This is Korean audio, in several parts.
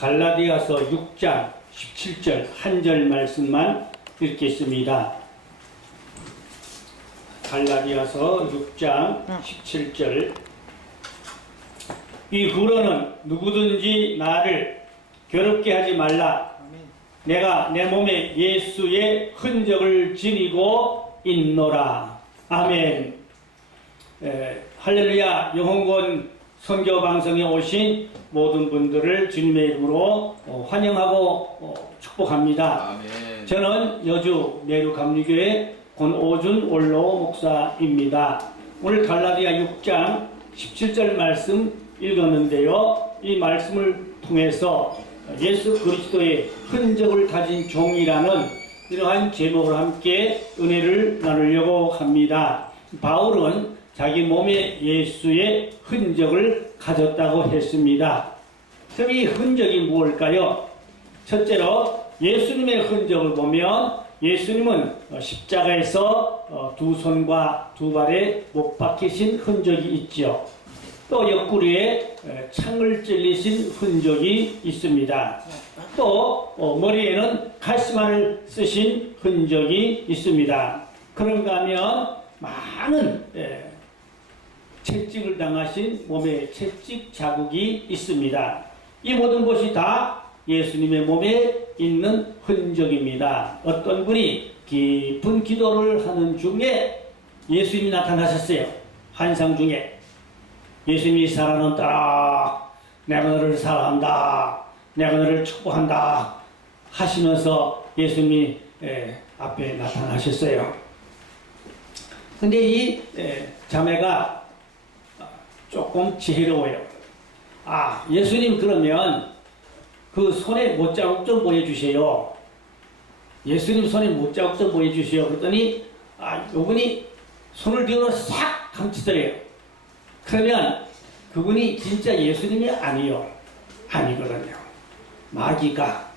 갈라디아서 6장 17절 한 절 말씀만 읽겠습니다. 갈라디아서 6장 17절. 이 후로는 누구든지 나를 괴롭게 하지 말라. 내가 내 몸에 예수의 흔적을 지니고 있노라. 아멘. 할렐루야. 영혼권 선교방송에 오신 모든 분들을 주님의 이름으로 환영하고 축복합니다. 아멘. 저는 여주 내륙감리교회 권오준 원로 목사입니다. 오늘 갈라디아 6장 17절 말씀 읽었는데요. 이 말씀을 통해서 예수 그리스도의 흔적을 가진 종이라는 이러한 제목으로 함께 은혜를 나누려고 합니다. 바울은 자기 몸에 예수의 흔적을 가졌다고 했습니다. 그럼 이 흔적이 무엇일까요? 첫째로 예수님의 흔적을 보면 예수님은 십자가에서 두 손과 두 발에 못 박히신 흔적이 있죠. 또 옆구리에 창을 찔리신 흔적이 있습니다. 또 머리에는 가시만을 쓰신 흔적이 있습니다. 그런가 하면 많은 채찍을 당하신 몸에 채찍 자국이 있습니다. 이 모든 것이 다 예수님의 몸에 있는 흔적입니다. 어떤 분이 깊은 기도를 하는 중에 예수님이 나타나셨어요. 환상 중에. 예수님이 살아는 딸아, 내가 너를 사랑한다, 내가 너를 축복한다 하시면서 예수님이 앞에 나타나셨어요. 근데 이 자매가 조금 지혜로워요. 아, 예수님 그러면 그 손에 못자국 좀 보여주세요. 예수님 손에 못자국 좀 보여주세요. 그랬더니 요분이 손을 뒤로 싹 감치더래요. 그러면 그분이 진짜 예수님이 아니요. 아니거든요. 마귀가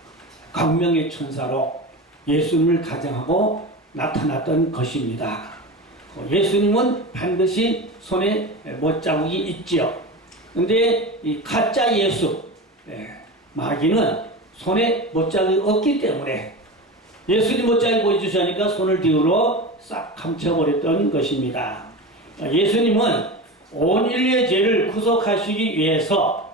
광명의 천사로 예수님을 가정하고 나타났던 것입니다. 예수님은 반드시 손에 못자국이 있지요. 근데 이 가짜 예수, 마귀는 손에 못자국이 없기 때문에 예수님 못자국 보여주시니까 손을 뒤로 싹 감춰버렸던 것입니다. 예수님은 온 인류의 죄를 구속하시기 위해서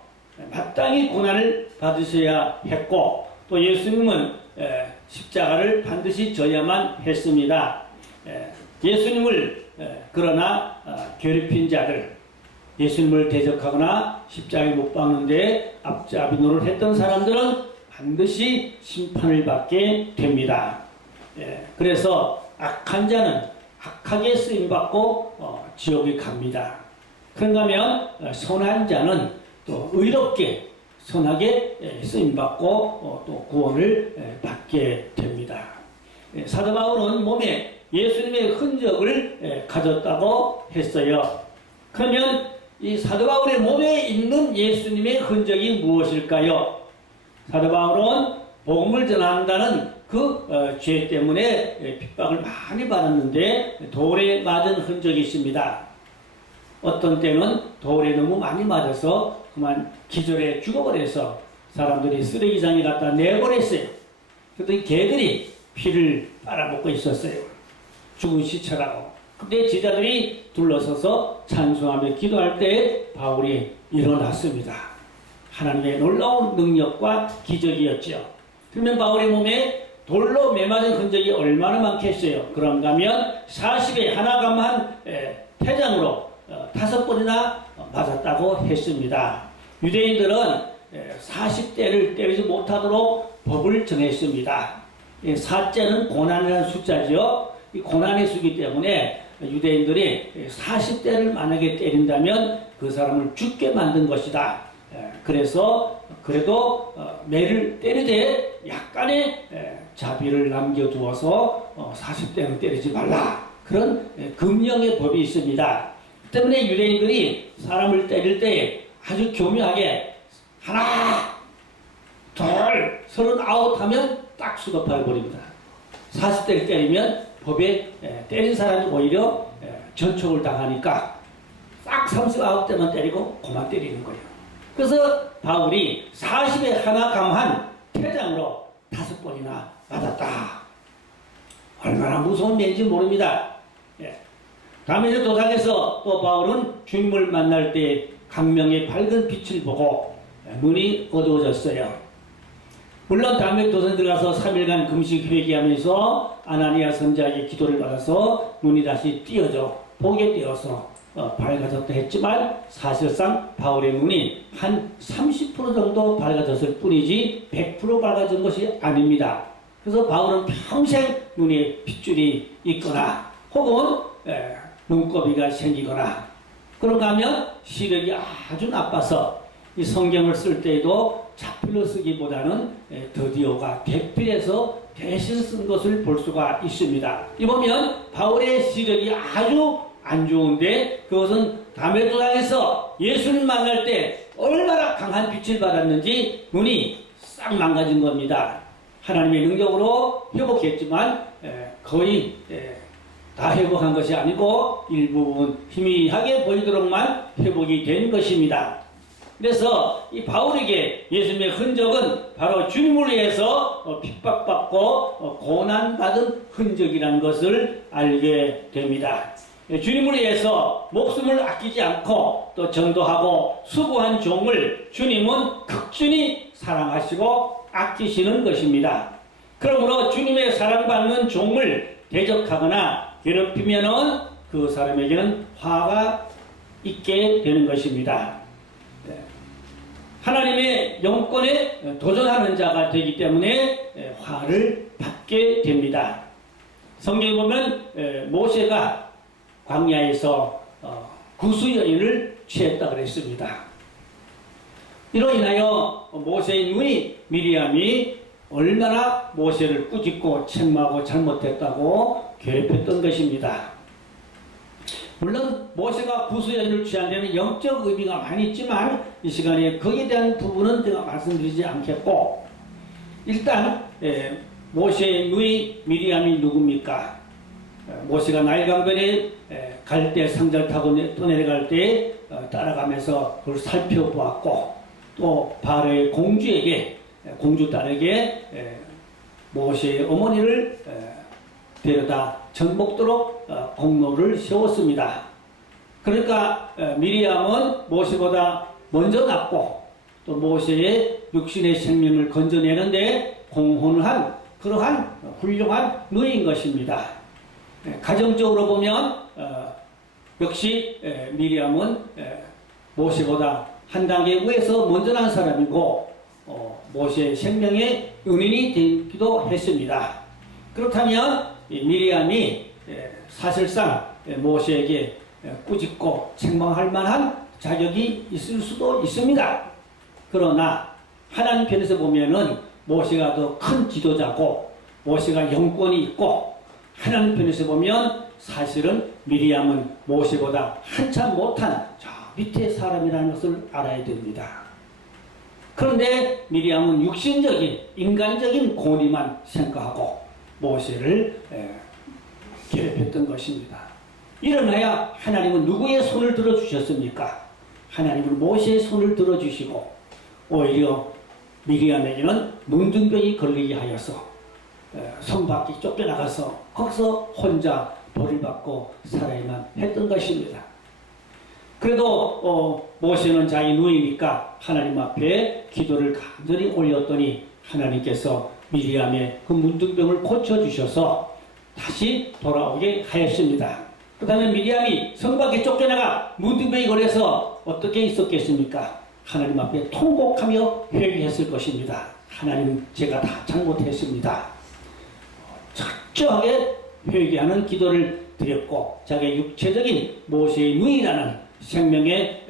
마땅히 고난을 받으셔야 했고, 또 예수님은 십자가를 반드시 져야만 했습니다. 예수님을 그러나 괴롭힌 자들, 예수님을 대적하거나 십자가에 못 박는데 앞잡이노를 했던 사람들은 반드시 심판을 받게 됩니다. 그래서 악한 자는 악하게 쓰임받고 지옥에 갑니다. 그런가 하면 선한 자는 또 의롭게 선하게 쓰임받고 또 구원을 받게 됩니다. 사도 바울은 몸에 예수님의 흔적을 가졌다고 했어요. 그러면 이 사도 바울의 몸에 있는 예수님의 흔적이 무엇일까요? 사도 바울은 복음을 전한다는 그 죄 때문에 핍박을 많이 받았는데 돌에 맞은 흔적이 있습니다. 어떤 때는 돌에 너무 많이 맞아서 그만 기절해 죽어버려서 사람들이 쓰레기장에 갖다 내버렸어요. 그랬더니 개들이 피를 빨아먹고 있었어요. 죽은 시체라고. 근데 제자들이 둘러서서 찬송하며 기도할 때 바울이 일어났습니다. 하나님의 놀라운 능력과 기적이었죠. 그러면 바울의 몸에 돌로 매맞은 흔적이 얼마나 많겠어요? 그런가 하면 40에 하나감한 태장으로 5번이나 맞았다고 했습니다. 유대인들은 40대를 때리지 못하도록 법을 정했습니다. 4자는 고난이라는 숫자죠. 이 고난의 수기 때문에 유대인들이 40대를 만약에 때린다면 그 사람을 죽게 만든 것이다. 그래서 그래도 매를 때리되 약간의 자비를 남겨두어서 40대는 때리지 말라. 그런 금령의 법이 있습니다. 때문에 유대인들이 사람을 때릴 때 아주 교묘하게 하나, 둘, 39 하면 딱 수도파를 버립니다. 40대를 때리면 법에 때린 사람이 오히려 전촉을 당하니까 딱 39대만 때리고 그만 때리는 거예요. 그래서 바울이 40에 하나 감한 퇴장으로 5번이나 맞았다. 얼마나 무서운 일인지 모릅니다. 예. 다메섹 도상에서 또 바울은 주님을 만날 때 강명의 밝은 빛을 보고 눈이 어두워졌어요. 물론 다메섹 도상에 들어가서 3일간 금식 회개하면서 아나니아 선지자에게 기도를 받아서 눈이 다시 띄어져 보게 되어서 밝아졌다 했지만 사실상 바울의 눈이 한 30% 정도 밝아졌을 뿐이지 100% 밝아진 것이 아닙니다. 그래서 바울은 평생 눈에 핏줄이 있거나 혹은 눈꺼비가 생기거나 그런가 하면 시력이 아주 나빠서 이 성경을 쓸 때에도 자필로 쓰기보다는 드디어가 대필해서 대신 쓴 것을 볼 수가 있습니다. 이 보면 바울의 시력이 아주 안 좋은데 그것은 다메섹 도상에서 예수를 만날 때 얼마나 강한 빛을 받았는지 눈이 싹 망가진 겁니다. 하나님의 능력으로 회복했지만 거의 다 회복한 것이 아니고 일부분 희미하게 보이도록만 회복이 된 것입니다. 그래서 이 바울에게 예수님의 흔적은 바로 주님을 위해서 핍박받고 고난받은 흔적이라는 것을 알게 됩니다. 주님을 위해서 목숨을 아끼지 않고 또 전도하고 수고한 종을 주님은 극진히 사랑하시고 아끼시는 것입니다. 그러므로 주님의 사랑받는 종을 대적하거나 괴롭히면은 그 사람에게는 화가 있게 되는 것입니다. 하나님의 영권에 도전하는 자가 되기 때문에 화를 받게 됩니다. 성경에 보면 모세가 광야에서 구수여인을 취했다 그랬습니다. 이로 인하여 모세의 누이 미리암이 얼마나 모세를 꾸짖고 책망하고 잘못했다고 괴롭혔던 것입니다. 물론 모세가 구수여인을 취한 데는 영적 의미가 많이 있지만 이 시간에 거기에 대한 부분은 제가 말씀드리지 않겠고 일단 모세의 누이 미리암이 누굽니까? 모세가 나일강변에 갈 때 상자를 타고 떠내려갈 때 따라가면서 그걸 살펴보았고 또 바로의 공주 딸에게 모세의 어머니를 데려다 전복도록 공로를 세웠습니다. 그러니까 미리암은 모세보다 먼저 낳고 또 모세의 육신의 생명을 건져내는데 공헌을 한 그러한 훌륭한 누이인 것입니다. 가정적으로 보면 역시 미리암은 모세보다 한 단계 위에서 먼저 난 사람이고 모세의 생명의 은인이 되기도 했습니다. 그렇다면 미리암이 사실상 모세에게 꾸짖고 책망할 만한 자격이 있을 수도 있습니다. 그러나 하나님 편에서 보면은 모세가 더 큰 지도자고 모세가 영권이 있고 하나님 편에서 보면 사실은 미리암은 모세보다 한참 못한 저 밑에 사람이라는 것을 알아야 됩니다. 그런데 미리암은 육신적인 인간적인 권위만 생각하고 모세를 괴롭혔던 것입니다. 일어나야 하나님은 누구의 손을 들어주셨습니까? 하나님은 모세의 손을 들어주시고 오히려 미리암에게는 문둥병이 걸리게 하여서 성 밖에 쫓겨나가서 거기서 혼자 벌을 받고 살아야만 했던 것입니다. 그래도 모세는 자기 누이니까 하나님 앞에 기도를 간절히 올렸더니 하나님께서 미리암의 그 문둥병을 고쳐주셔서 다시 돌아오게 하였습니다. 그 다음에 미리암이 성 밖에 쫓겨나가 문둥병이 걸려서 어떻게 있었겠습니까? 하나님 앞에 통곡하며 회개했을 것입니다. 하나님, 제가 다 잘못했습니다. 철저하게 회개하는 기도를 드렸고 자기의 육체적인 모세의 누이라는 생명에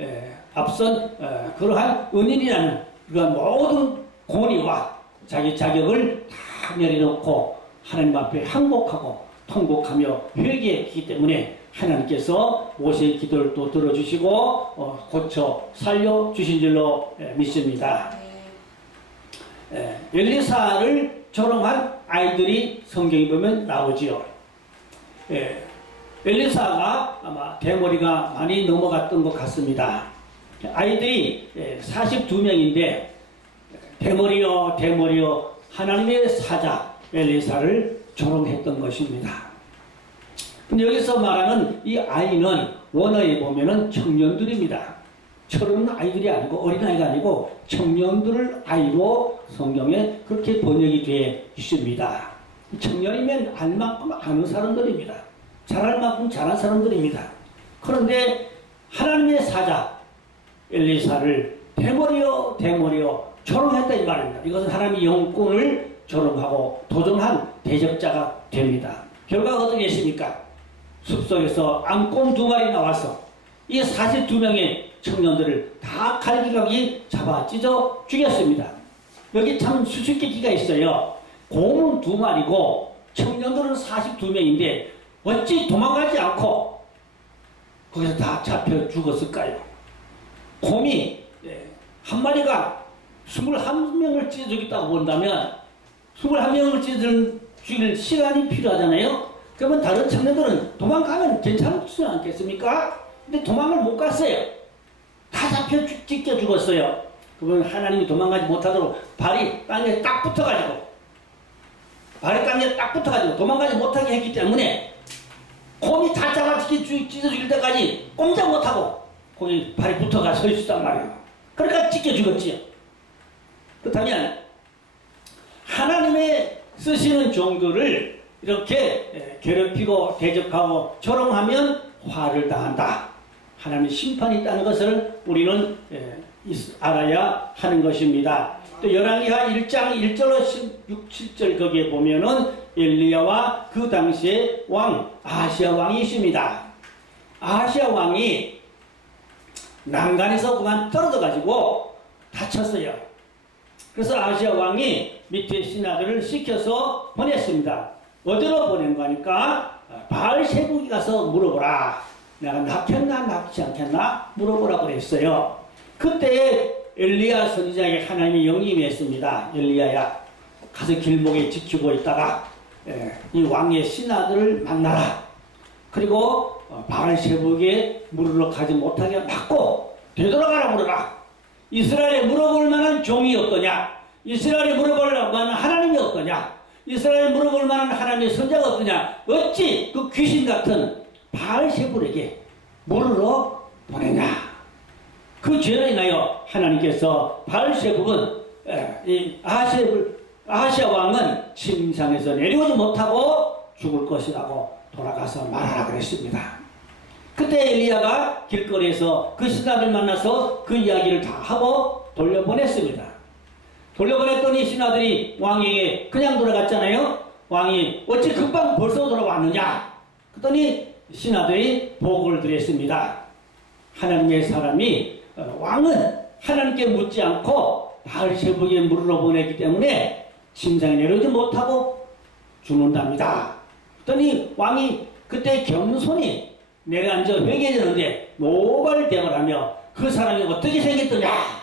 앞선 그러한 은인이라는 그러한 모든 권위와 자기 자격을 다 내려놓고 하나님 앞에 항복하고 통곡하며 회개했기 때문에 하나님께서 모세의 기도를 또 들어주시고 고쳐 살려주신 줄로 믿습니다. 엘리사를 조롱한 아이들이 성경에 보면 나오지요. 엘리사가 아마 대머리가 많이 넘어갔던 것 같습니다. 아이들이 42명인데 대머리요 하나님의 사자 엘리사를 조롱했던 것입니다. 근데 여기서 말하는 이 아이는 원어에 보면은 청년들입니다. 철없는 아이들이 아니고 어린아이가 아니고 청년들을 아이로 성경에 그렇게 번역이 되어 있습니다. 청년이면 알 만큼 아는 사람들입니다. 잘할 만큼 잘한 사람들입니다. 그런데 하나님의 사자 엘리사를 대머리요 조롱했다 이 말입니다. 이것은 하나님의 영권을 조롱하고 도전한 대적자가 됩니다. 결과가 어떻게 됐습니까? 숲속에서 암곰 2마리 나와서 이 42명의 청년들을 다 갈기갈기 잡아 찢어 죽였습니다. 여기 참 수수께끼가 있어요. 곰은 2마리고 청년들은 42명인데 어찌 도망가지 않고 거기서 다 잡혀 죽었을까요? 곰이 한 마리가 21명을 찢어 죽였다고 본다면 21명을 찢어 죽일 시간이 필요하잖아요. 그러면 다른 청년들은 도망가면 괜찮지 않겠습니까? 근데 도망을 못 갔어요. 다 잡혀 찢겨 죽었어요. 그러면 하나님이 도망가지 못하도록 발이 땅에 딱 붙어가지고 도망가지 못하게 했기 때문에 곰이 다 잡아 찢어 죽일 때까지 꼼짝 못하고 거기 발이 붙어가 서 있었단 말이에요. 그러니까 찢겨 죽었지요. 그렇다면 하나님의 쓰시는 종들을 이렇게 괴롭히고 대적하고 조롱하면 화를 당한다. 하나님의 심판이 있다는 것을 우리는 알아야 하는 것입니다. 또 열왕기하 1장 1절로 16, 17절 거기에 보면은 엘리야와 그 당시의 왕 아하시야 왕이 있습니다. 아하시야 왕이 난간에서 그만 떨어져 가지고 다쳤어요. 그래서 아하시야 왕이 밑에 신하들을 시켜서 보냈습니다. 어디로 보낸 거니까 바알세부에 가서 물어보라. 내가 낫겠나 낫지 않겠나 물어보라 그랬어요. 그때 엘리야 선지자에게 하나님의 영이 임했습니다. 엘리야야 가서 길목에 지키고 있다가 이 왕의 신하들을 만나라. 그리고 바알세부에 물으러 가지 못하게 막고 되돌아가라 물어라. 이스라엘에 물어볼 만한 종이 없더냐? 이스라엘에 물어볼 만한 하나님이 없더냐? 이스라엘에 물어볼 만한 하나님의 선자가 없더냐? 어찌 그 귀신 같은 바알세불에게 물으러 보내냐? 그 죄로 인하여 하나님께서 바알세불은 이 아하시야 왕은 침상에서 내려오지 못하고 죽을 것이라고 돌아가서 말하라 그랬습니다. 그때 엘리야가 길거리에서 그 신하들 만나서 그 이야기를 다 하고 돌려보냈습니다. 돌려보냈더니 신하들이 왕에게 그냥 돌아갔잖아요. 왕이 어찌 금방 벌써 돌아왔느냐? 그랬더니 신하들이 보고를 드렸습니다. 하나님의 사람이 왕은 하나님께 묻지 않고 바알세부에 물으러 보내기 때문에 침상에 내려오지 못하고 죽는답니다. 그랬더니 왕이 그때 겸손히 내려앉아 회개되는데 노발대응을 하며 그 사람이 어떻게 생겼더냐?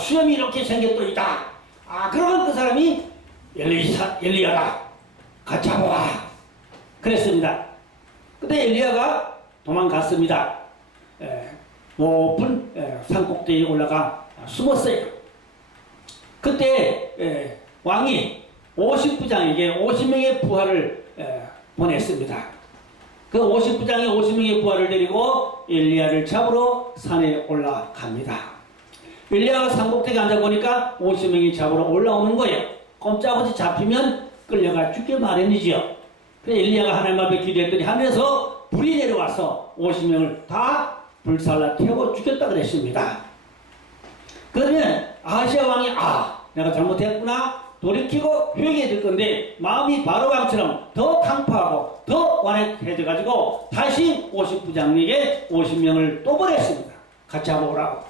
수염이 이렇게 생겼더이다. 그러면 그 사람이 엘리야다. 같이 잡아와. 그랬습니다. 그때 엘리야가 도망갔습니다. 높은 산꼭대기에 올라가 숨었어요. 그때 왕이 50부장에게 50명의 부하를 보냈습니다. 그 50부장이 50명의 부하를 데리고 엘리야를 잡으러 산에 올라갑니다. 엘리야가 산꼭대기에 앉아보니까 50명이 잡으러 올라오는 거예요. 꼼짝없이 잡히면 끌려가 죽게 마련이지요. 그래서 엘리야가 하나님 앞에 기도했더니 하늘에서 불이 내려와서 50명을 다 불살라 태워 죽였다 그랬습니다. 그러면 아하시야 왕이 내가 잘못했구나 돌이키고 회개해질 건데 마음이 바로왕처럼 더 강파하고 더 완악해져 가지고 다시 50부장에게 50명을 또 보냈습니다. 같이 잡아오라고.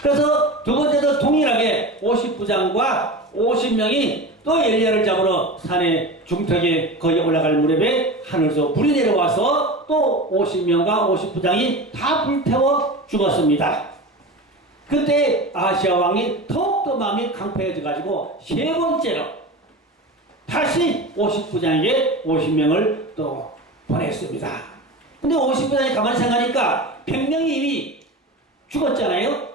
그래서 두 번째도 동일하게 50부장과 50명이 또 엘리야를 잡으러 산의 중턱에 거기 올라갈 무렵에 하늘에서 불이 내려와서 또 50명과 50부장이 다 불태워 죽었습니다. 그때 아하시야 왕이 더욱더 마음이 강팍해져 가지고 세 번째로 다시 50부장에게 50명을 또 보냈습니다. 근데 50부장이 가만히 생각하니까 100명이 이미 죽었잖아요.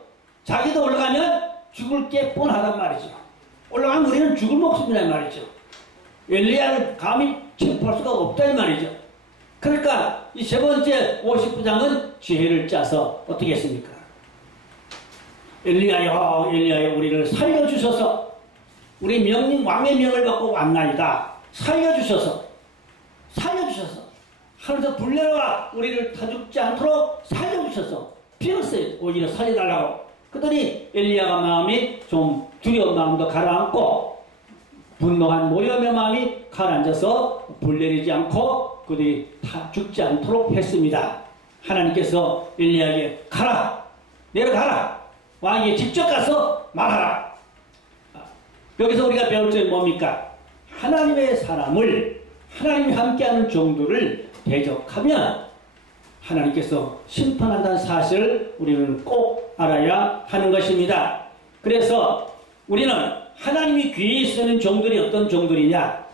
자기도 올라가면 죽을 게 뻔하단 말이죠. 올라가면 우리는 죽을 목숨이란 말이죠. 엘리야를 감히 체포할 수가 없단 말이죠. 그러니까 이 세 번째 50부장은 지혜를 짜서 어떻게 했습니까? 엘리야여, 엘리야여, 우리를 살려주셔서, 우리 명령, 왕의 명을 받고 왔나이다. 살려주셔서, 살려주셔서, 하늘에서 불 내려와 우리를 다 죽지 않도록 살려주셔서 빌었어요. 오히려 살려달라고. 그랬더니 엘리야가 마음이 좀 두려운 마음도 가라앉고 분노한 모욕의 마음이 가라앉아서 불 내리지 않고 그들이 다 죽지 않도록 했습니다. 하나님께서 엘리야에게 가라, 내려가라, 왕에게 직접 가서 말하라. 여기서 우리가 배울 점이 뭡니까? 하나님의 사람을, 하나님이 함께하는 종들을 대적하면 하나님께서 심판한다는 사실을 우리는 꼭 알아야 하는 것입니다. 그래서 우리는 하나님이 귀히 쓰는 종들이 어떤 종들이냐?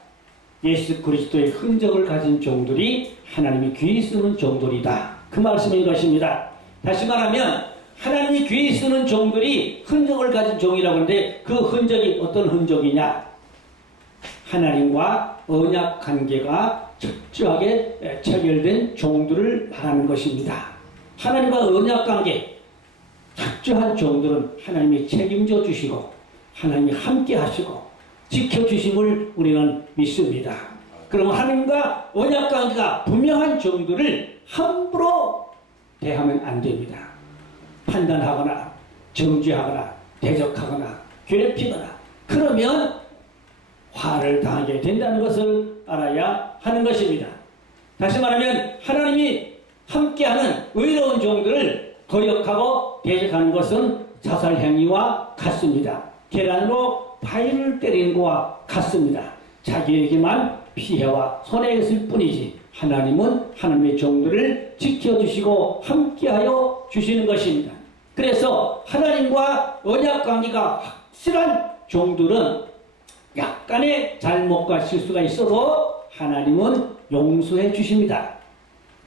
예수 그리스도의 흔적을 가진 종들이 하나님이 귀히 쓰는 종들이다. 그 말씀인 것입니다. 다시 말하면 하나님이 귀히 쓰는 종들이 흔적을 가진 종이라고 하는데 그 흔적이 어떤 흔적이냐? 하나님과 언약 관계가 철저하게 체결된 종들을 말하는 것입니다. 하나님과 언약 관계, 철저한 종들은 하나님이 책임져 주시고 하나님이 함께 하시고 지켜주심을 우리는 믿습니다. 그러면 하나님과 언약 관계가 분명한 종들을 함부로 대하면 안 됩니다. 판단하거나 정죄하거나 대적하거나 괴롭히거나 그러면 화를 당하게 된다는 것을 알아야 하는 것입니다. 다시 말하면 하나님이 함께하는 의로운 종들을 거역하고 대적하는 것은 자살 행위와 같습니다. 계란으로 바위를 때리는 것과 같습니다. 자기에게만 피해와 손해가 있을 뿐이지 하나님은 하나님의 종들을 지켜주시고 함께하여 주시는 것입니다. 그래서 하나님과 언약 관계가 확실한 종들은 약간의 잘못과 실수가 있어도 하나님은 용서해 주십니다.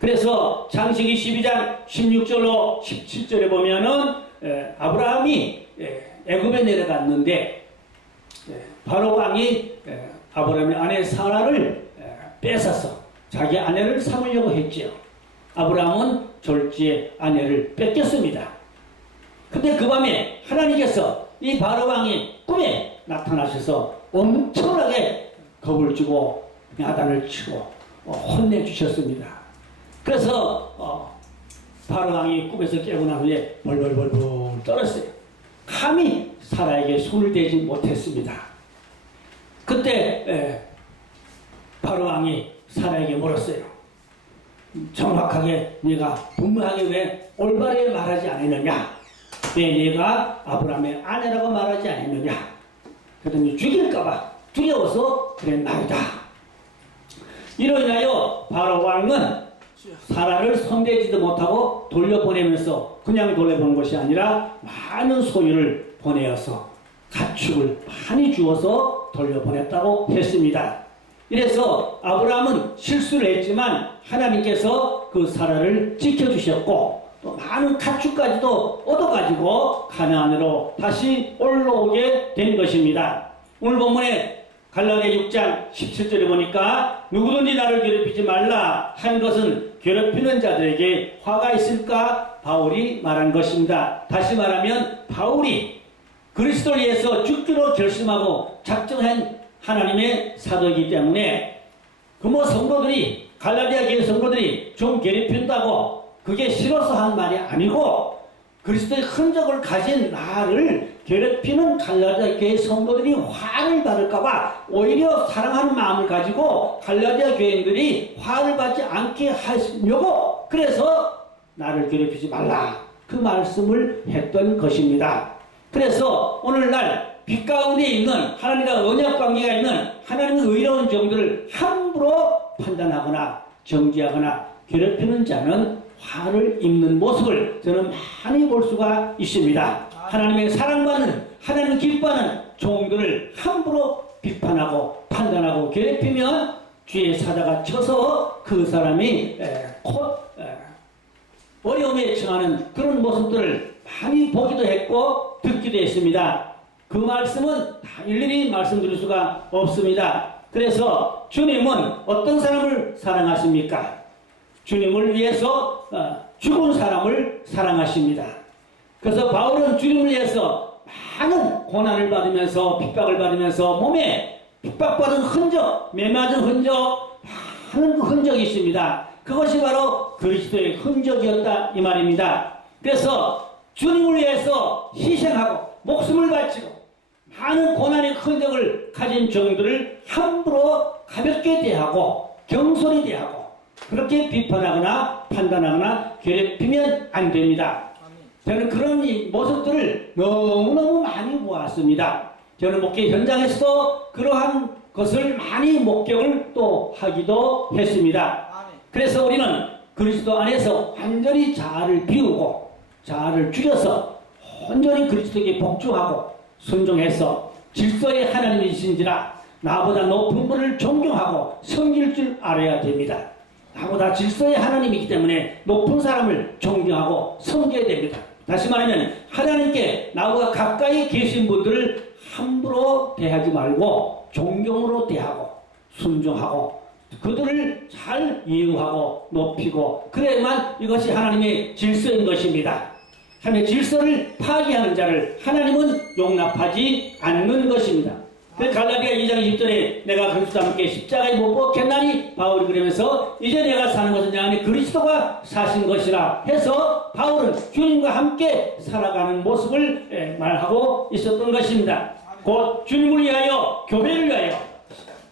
그래서 창세기 12장 16절로 17절에 보면은 아브라함이 애굽에 내려갔는데 바로 왕이 아브라함의 아내 사라를 뺏어서 자기 아내를 삼으려고 했지요. 아브라함은 졸지에 아내를 뺏겼습니다. 근데 그 밤에 하나님께서 이 바로 왕이 꿈에 나타나셔서 엄청나게 겁을 주고 야단을 치고 혼내주셨습니다. 그래서 바로 왕이 꿈에서 깨고 난 후에 벌벌벌벌 떨었어요. 감히 사라에게 손을 대지 못했습니다. 그때 바로 왕이 사라에게 물었어요. 정확하게 네가 분명하게 왜 올바르게 말하지 않았느냐? 왜 네가 아브라함의 아내라고 말하지 않았느냐? 그랬더니 죽일까봐 두려워서 그랬나이다. 이로 인하여 바로 왕은 사라를 손대지도 못하고 돌려보내면서 그냥 돌려보낸 것이 아니라 많은 소유를 보내어서 가축을 많이 주어서 돌려보냈다고 했습니다. 이래서 아브라함은 실수를 했지만 하나님께서 그 사라를 지켜주셨고 또 많은 가축까지도 얻어가지고 가나안으로 다시 올라오게 된 것입니다. 오늘 본문에 갈라디아 6장 17절에 보니까 누구든지 나를 괴롭히지 말라 한 것은 괴롭히는 자들에게 화가 있을까 바울이 말한 것입니다. 다시 말하면 바울이 그리스도를 위해서 죽기로 결심하고 작정한 하나님의 사도이기 때문에 그 뭐 성도들이 갈라디아 교회 성도들이 좀 괴롭힌다고 그게 싫어서 한 말이 아니고 그리스도의 흔적을 가진 나를 괴롭히는 갈라디아 교회 성도들이 화를 받을까봐 오히려 사랑하는 마음을 가지고 갈라디아 교인들이 화를 받지 않게 하려고 그래서 나를 괴롭히지 말라 그 말씀을 했던 것입니다. 그래서 오늘날 빛 가운데 있는 하나님과 언약 관계가 있는 하나님의 의로운 종들을 함부로 판단하거나 정죄하거나 괴롭히는 자는 화를 입는 모습을 저는 많이 볼 수가 있습니다. 하나님의 사랑받는 하나님 기뻐하는 종들을 함부로 비판하고 판단하고 괴롭히면 주의 사자가 쳐서 그 사람이 곧 어려움에 처하는 그런 모습들을 많이 보기도 했고 듣기도 했습니다. 그 말씀은 다 일일이 말씀드릴 수가 없습니다. 그래서 주님은 어떤 사람을 사랑하십니까? 주님을 위해서 죽은 사람을 사랑하십니다. 그래서 바울은 주님을 위해서 많은 고난을 받으면서 핍박을 받으면서 몸에 핍박받은 흔적, 매맞은 흔적, 많은 흔적이 있습니다. 그것이 바로 그리스도의 흔적이었다 이 말입니다. 그래서 주님을 위해서 희생하고 목숨을 바치고 많은 고난의 흔적을 가진 종들을 함부로 가볍게 대하고 경솔히 대하고 그렇게 비판하거나 판단하거나 괴롭히면 안 됩니다. 저는 그런 모습들을 너무너무 많이 보았습니다. 저는 목회 현장에서도 그러한 것을 많이 목격을 또 하기도 했습니다. 그래서 우리는 그리스도 안에서 완전히 자아를 비우고 자아를 죽여서 온전히 그리스도에게 복종하고 순종해서 질서의 하나님이신지라 나보다 높은 분을 존경하고 섬길 줄 알아야 됩니다. 나보다 질서의 하나님이기 때문에 높은 사람을 존경하고 섬겨야 됩니다. 다시 말하면 하나님께 나보다 가까이 계신 분들을 함부로 대하지 말고 존경으로 대하고 순종하고 그들을 잘 이해하고 높이고 그래야만 이것이 하나님의 질서인 것입니다. 하나님의 질서를 파괴하는 자를 하나님은 용납하지 않는 것입니다. 갈라디아 2장 20절에 내가 그리스도와 함께 십자가에 못 박혔나니 바울이 그러면서 이제 내가 사는 것은 내 안에 그리스도가 사신 것이라 해서 바울은 주님과 함께 살아가는 모습을 말하고 있었던 것입니다. 곧 주님을 위하여 교회를 위하여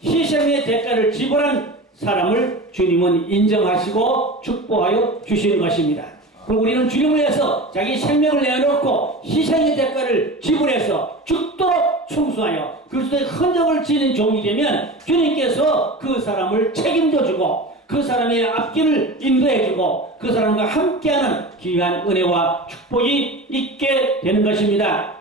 희생의 대가를 지불한 사람을 주님은 인정하시고 축복하여 주시는 것입니다. 그리고 우리는 주님을 위해서 자기 생명을 내어놓고 희생의 대가를 지불해서 죽도록 충성하여 그리스도의 흔적을 지닌 종이 되면 주님께서 그 사람을 책임져주고 그 사람의 앞길을 인도해주고 그 사람과 함께하는 귀한 은혜와 축복이 있게 되는 것입니다.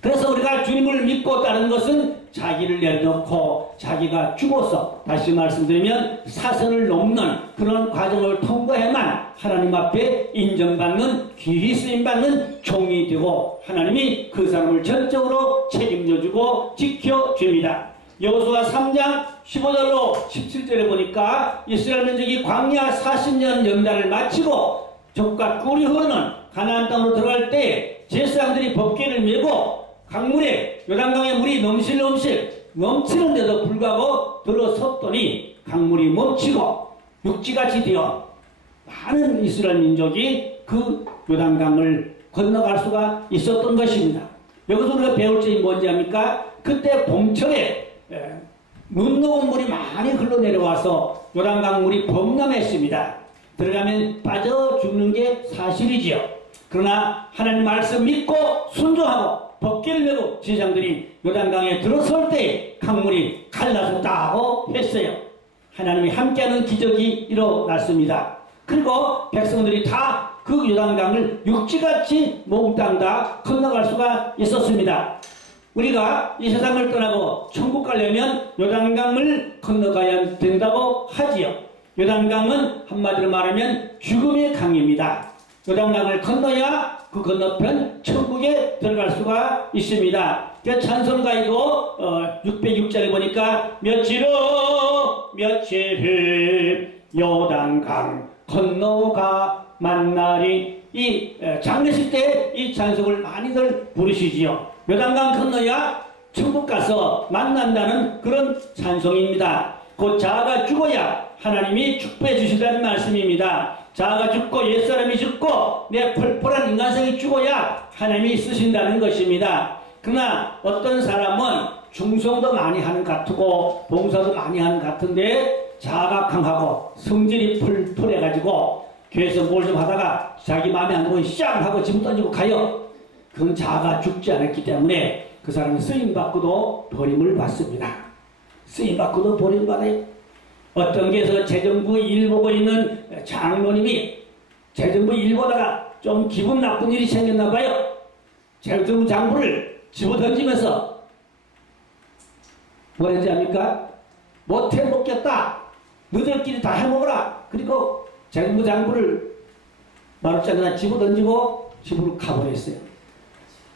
그래서 우리가 주님을 믿고 따르는 것은 자기를 내려놓고 자기가 죽어서 다시 말씀드리면 사선을 넘는 그런 과정을 통과해만 하나님 앞에 인정받는 귀히 쓰임받는 종이 되고 하나님이 그 사람을 전적으로 책임져주고 지켜줍니다. 여호수아 3장 15절로 17절에 보니까 이스라엘 민족이 광야 40년 연단을 마치고 젖과 꿀이 흐르는 가나안 땅으로 들어갈 때 제사장들이 법궤를 메고 강물에 요단강에 물이 넘치는데도 불구하고 들어섰더니 강물이 멈추고 육지같이 되어 많은 이스라엘 민족이 그 요단강을 건너갈 수가 있었던 것입니다. 여기서 우리가 배울 점이 뭔지 압니까? 그때 봄철에 눈 녹은 물이 많이 흘러내려와서 요단강 물이 범람했습니다. 들어가면 빠져 죽는 게 사실이지요. 그러나 하나님 말씀 믿고 순종하고 법궤를 메고 제사장들이 요단강에 들어설 때 강물이 갈라졌다고 했어요. 하나님이 함께하는 기적이 일어났습니다. 그리고 백성들이 다 그 요단강을 육지같이 몽땅 다 건너갈 수가 있었습니다. 우리가 이 세상을 떠나고 천국 가려면 요단강을 건너가야 된다고 하지요. 요단강은 한마디로 말하면 죽음의 강입니다. 요단강을 건너야 그 건너편 천국에 들어갈 수가 있습니다. 찬송가에도 606절에 보니까 며칠 요단강 건너가 만나리 이 장례식 때 이 찬송을 많이들 부르시지요. 요단강 건너야 천국 가서 만난다는 그런 찬송입니다. 곧 자아가 죽어야 하나님이 축복해 주신다는 말씀입니다. 자아가 죽고 옛사람이 죽고 내 펄펄한 인간성이 죽어야 하나님이 쓰신다는 것입니다. 그러나 어떤 사람은 충성도 많이 하는 것 같고 봉사도 많이 하는 것 같은데 자아가 강하고 성질이 펄펄해가지고 교회에서 뭘 좀 하다가 자기 마음에 안 들면 쌍 하고 짐 던지고 가요. 그건 자아가 죽지 않았기 때문에 그 사람은 쓰임받고도 버림을 받습니다. 쓰임받고도 버림받아요. 어떤 게서 재정부 일 보고 있는 장로님이 재정부 일 보다가 좀 기분 나쁜 일이 생겼나 봐요. 재정부 장부를 집어던지면서 뭐 했지 합니까? 못해 먹겠다. 너희들끼리 다 해먹어라. 그리고 재정부 장부를 마루장에다 집어던지고 집으로 가버렸어요.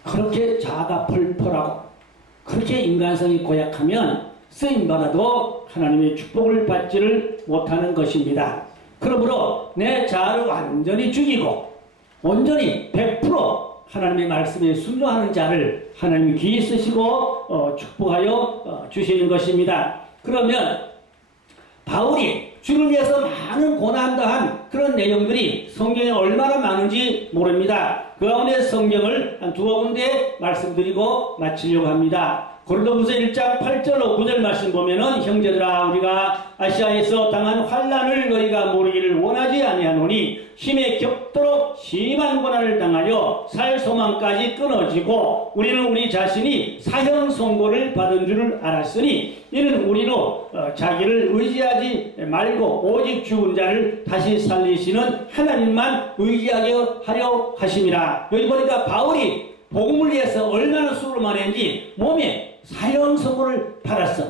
그렇게 자아가 펄펄하고 그렇게 인간성이 고약하면 쓰임받아도 하나님의 축복을 받지를 못하는 것입니다. 그러므로 내 자아를 완전히 죽이고 온전히 100% 하나님의 말씀에 순종하는 자를 하나님이 귀히 쓰시고 축복하여 주시는 것입니다. 그러면 바울이 주를 위해서 많은 고난당한 그런 내용들이 성경에 얼마나 많은지 모릅니다. 그 가운데 성경을 한 두어 군데 말씀드리고 마치려고 합니다. 고린도후서 1장 8절로 9절 말씀 보면은 형제들아 우리가 아시아에서 당한 환난을 너희가 모르기를 원하지 아니하노니 힘에 격도록 심한 고난을 당하여 살 소망까지 끊어지고 우리는 우리 자신이 사형 선고를 받은 줄을 알았으니 이는 우리로 자기를 의지하지 말고 오직 죽은 자를 다시 살리시는 하나님만 의지하게 하려 하심이라. 여기 보니까 바울이 복음을 위해서 얼마나 수고를 많이 했는지 몸에 사형 선고를 받았어.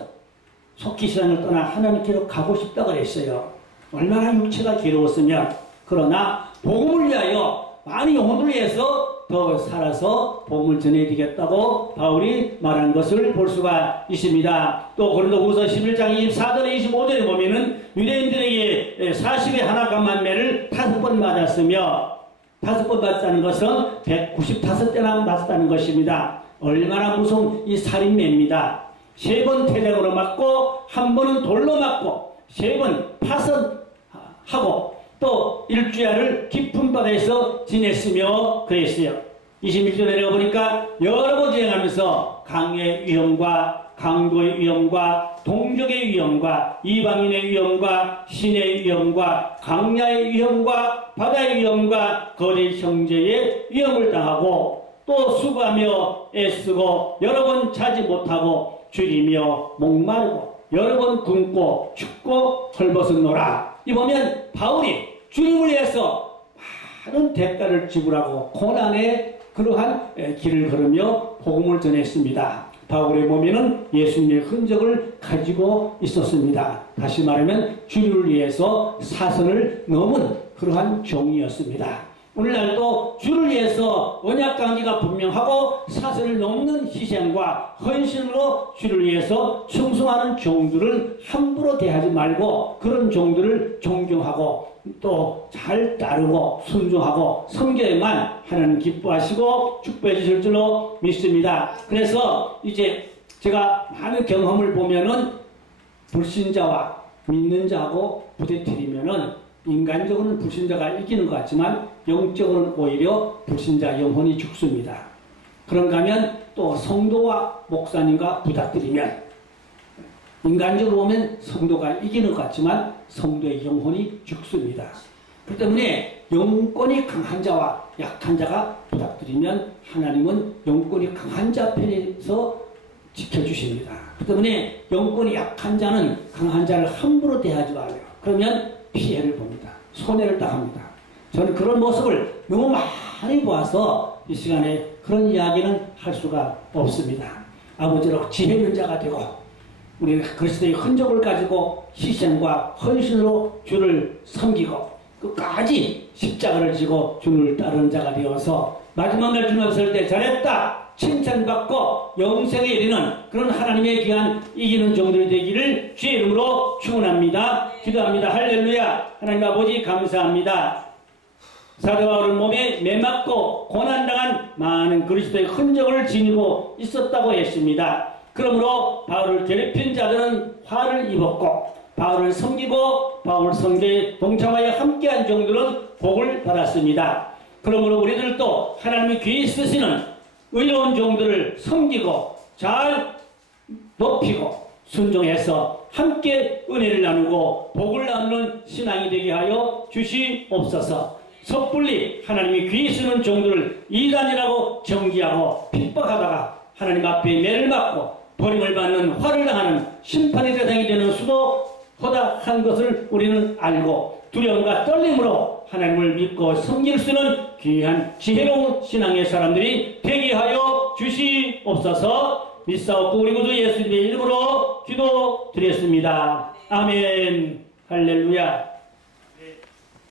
속히 세상을 떠나 하나님께로 가고 싶다 그랬어요. 얼마나 육체가 괴로웠으면. 그러나 복음을 위하여 많은 영혼을 위해서 더 살아서 복음을 전해드리겠다고 바울이 말한 것을 볼 수가 있습니다. 또 고린도후서 11장 24절에 25절에 보면은 유대인들에게 40에 하나 감만매를 5번 맞았으며 5번 맞았다는 것은 195대나 맞았다는 것입니다. 얼마나 무서운 이 살인매입니다. 3번 태장으로 맞고 1번은 돌로 맞고 3번 파선하고 또 일주야를 깊은 바다에서 지냈으며 그랬어요. 21절 내려보니까 여러 번 여행하면서 강의 위험과 강도의 위험과 동족의 위험과 이방인의 위험과 신의 위험과 강야의 위험과 바다의 위험과 거짓 형제의 위험을 당하고 또 수고하며 애쓰고 여러 번 자지 못하고 줄이며 목마르고 여러 번 굶고 춥고 헐벗었노라. 이 보면 바울이 주님을 위해서 많은 대가를 지불하고 고난의 그러한 길을 걸으며 복음을 전했습니다. 바울의 몸에는 예수님의 흔적을 가지고 있었습니다. 다시 말하면 주를 위해서 사선을 넘은 그러한 종이었습니다. 오늘날도 주를 위해서 언약 관계가 분명하고 사선을 넘는 희생과 헌신으로 주를 위해서 충성하는 종들을 함부로 대하지 말고 그런 종들을 존경하고 또 잘 따르고 순종하고 섬겨야만 하나님 기뻐하시고 축복해 주실 줄로 믿습니다. 그래서 이제 제가 많은 경험을 보면은 불신자와 믿는 자하고 부대뜨리면은 인간적으로는 불신자가 이기는 것 같지만 영적으로는 오히려 불신자 영혼이 죽습니다. 그런가 하면 또 성도와 목사님과 부닥뜨리면 인간적으로 보면 성도가 이기는 것 같지만 성도의 영혼이 죽습니다. 그렇기 때문에 영권이 강한 자와 약한 자가 부닥뜨리면 하나님은 영권이 강한 자 편에서 지켜주십니다. 그렇기 때문에 영권이 약한 자는 강한 자를 함부로 대하지 말아요. 그러면 피해를 봅니다. 손해를 당합니다. 저는 그런 모습을 너무 많이 보아서 이 시간에 그런 이야기는 할 수가 없습니다. 아버지로 지혜 있는 자가 되고 우리 그리스도의 흔적을 가지고 희생과 헌신으로 주를 섬기고 끝까지 십자가를 지고 주를 따르는 자가 되어서 마지막 날 주님 앞에 설 때 잘했다 칭찬받고 영생에 이르는 그런 하나님의 귀한 이기는 종들이 되기를 주의 이름으로 축원합니다. 기도합니다. 할렐루야. 하나님 아버지 감사합니다. 사도 바울은 몸에 매맞고 고난당한 많은 그리스도의 흔적을 지니고 있었다고 했습니다. 그러므로 바울을 괴롭힌 자들은 화를 입었고 바울을 섬기고 바울 선교에 동참하여 함께한 종들은 복을 받았습니다. 그러므로 우리들도 하나님이 귀히 쓰시는 의로운 종들을 섬기고 잘 높이고 순종해서 함께 은혜를 나누고 복을 나누는 신앙이 되게 하여 주시옵소서. 섣불리 하나님이 귀히 쓰는 종들을 이단이라고 정죄하고 핍박하다가 하나님 앞에 매를 맞고 버림을 받는 화를 당하는 심판의 대상이 되는 수도 허다한 것을 우리는 알고 두려움과 떨림으로 하나님을 믿고 섬길 수 있는 귀한 지혜로운 신앙의 사람들이 되게 하여 주시옵소서. 믿사옵고 우리 구주 예수님의 이름으로 기도드렸습니다. 아멘. 할렐루야.